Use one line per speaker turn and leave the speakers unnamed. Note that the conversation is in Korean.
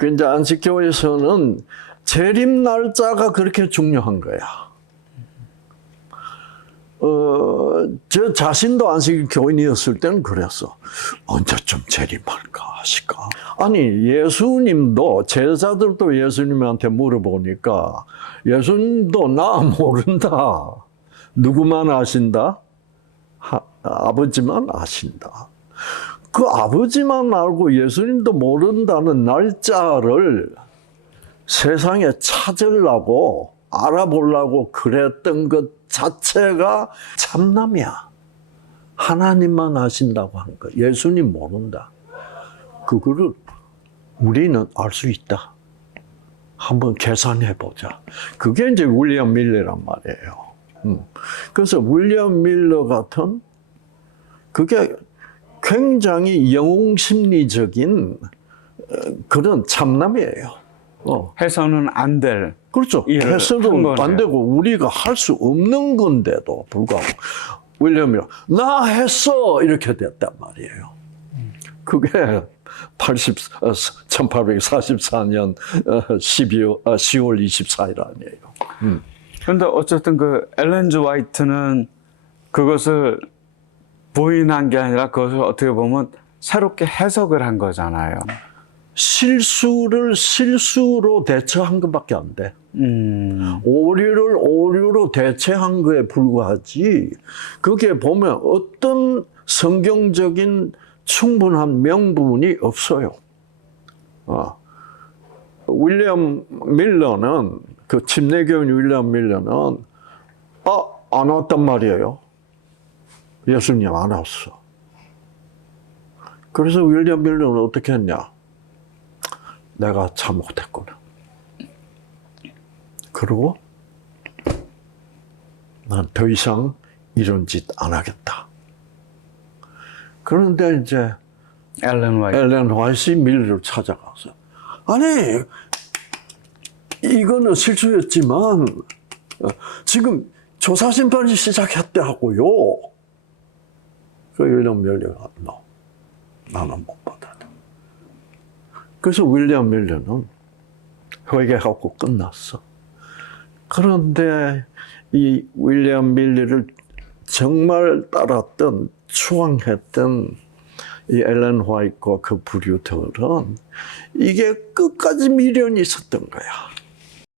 그 이제 안식교에서는 재림 날짜가 그렇게 중요한 거야. 어, 저 자신도 안식 교인이었을 때는 그랬어. 언제쯤 재림할까 하실까? 아니, 예수님도, 제자들도 예수님한테 물어보니까 예수님도 나 모른다. 누구만 아신다? 하- 아버지만 아신다. 그 아버지만 알고 예수님도 모른다는 날짜를 세상에 찾으려고 알아보려고 그랬던 것 자체가 참남이야. 하나님만 아신다고 하는 거. 예수님 모른다. 그거를 우리는 알 수 있다. 한번 계산해 보자. 그게 이제 윌리엄 밀러란 말이에요. 음. 그래서 윌리엄 밀러 같은 그게 굉장히 영웅 심리적인 어, 그런 참남이에요. 어.
해서는 안 될.
그렇죠.
거네요.
안 되고 우리가 할 수 없는 건데도 불구하고 윌리엄이 나 했어 이렇게 됐단 말이에요. 그게 80, 어, 1844년 12월, 10월 24일 아니에요.
근데 어쨌든 그 엘렌즈 화이트는 그것을 부인한 게 아니라 그것을 어떻게 보면 새롭게 해석을 한 거잖아요.
실수를 실수로 대처한 것밖에 안 돼.
음.
오류를 오류로 대체한 거에 불과하지. 거기에 보면 어떤 성경적인 충분한 명분이 없어요. 어. 윌리엄 밀러는 그 침례교인 윌리엄 밀러는 아, 안 왔단 말이에요. 예수님 안 왔어. 그래서 윌리엄 밀러는 어떻게 했냐? 내가 잘못했구나. 그리고 난 더 이상 이런 짓 안 하겠다. 그런데 이제
엘렌 화이트.
엘렌 화이트 밀러를 찾아가서 아니 이거는 실수였지만 어, 지금 조사 심판이 시작했다고요. 그 윌리엄 밀러가 너 나는 못 받아. 그래서 윌리엄 밀러는 회개하고 끝났어. 그런데 이 윌리엄 밀러를 정말 따랐던 추앙했던 이 엘렌 화이트와 그 부류들은 이게 끝까지 미련이 있었던 거야.